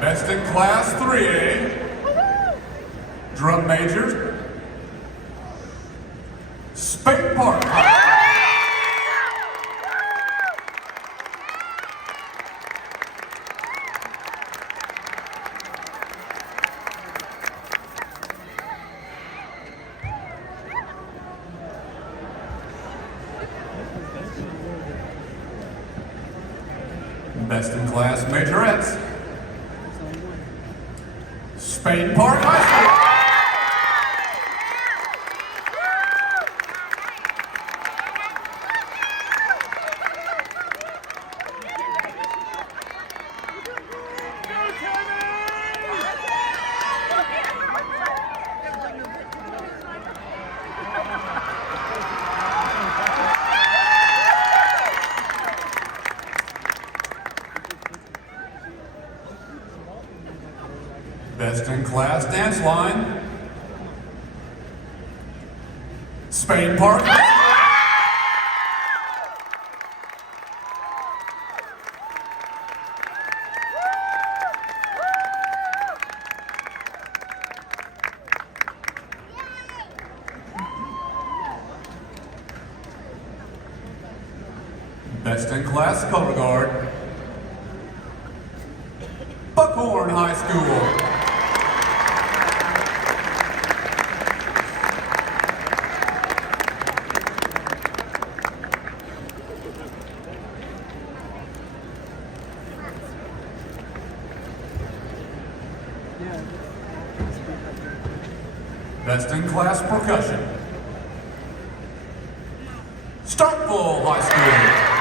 Best in Class 3A, drum major, Spain Park. Best in Class Majorettes, Spain Park High School. Best in Class Dance Line, Spain Park. Best in Class Color Guard, Buckhorn High School. Best in Class Percussion, Starkville High School.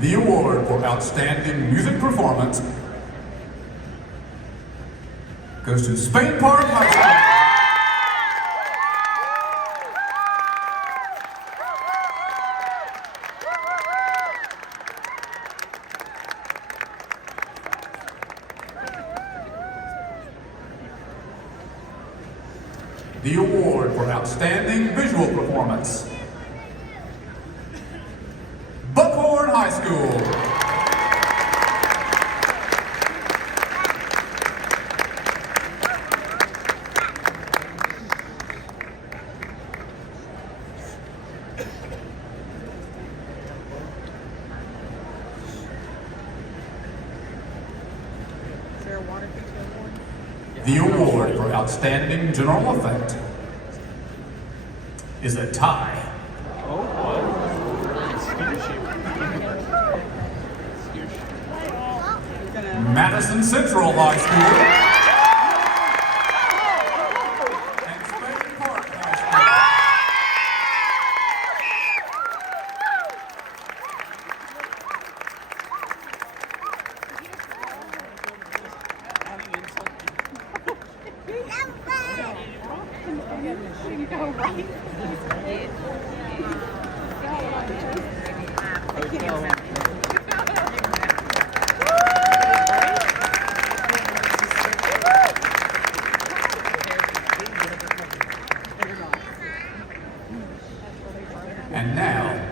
The award for Outstanding Music Performance goes to Spain Park High School. The award for Outstanding Visual Performance, Buckhorn High School. The award for Outstanding General Effect is a tie. Madison Central High School and Spain Park High School. And now,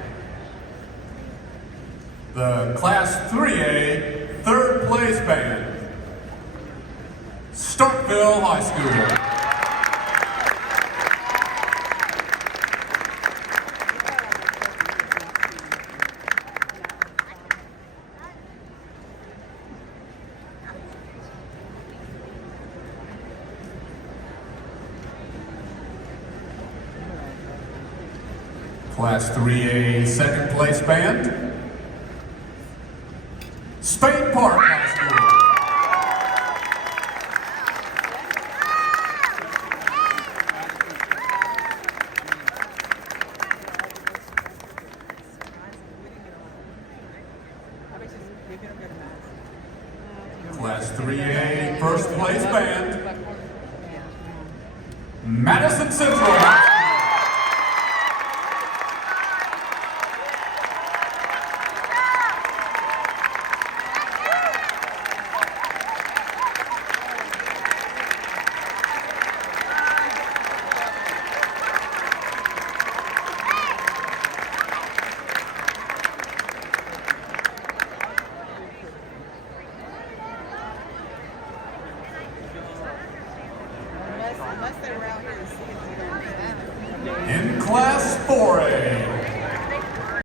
the Class 3A third place band, Starkville High School. Class 3A second place band, Spain Park High School. Class 3A first place band, Madison Central High School. Unless they were out here to see if they were In Class 4A,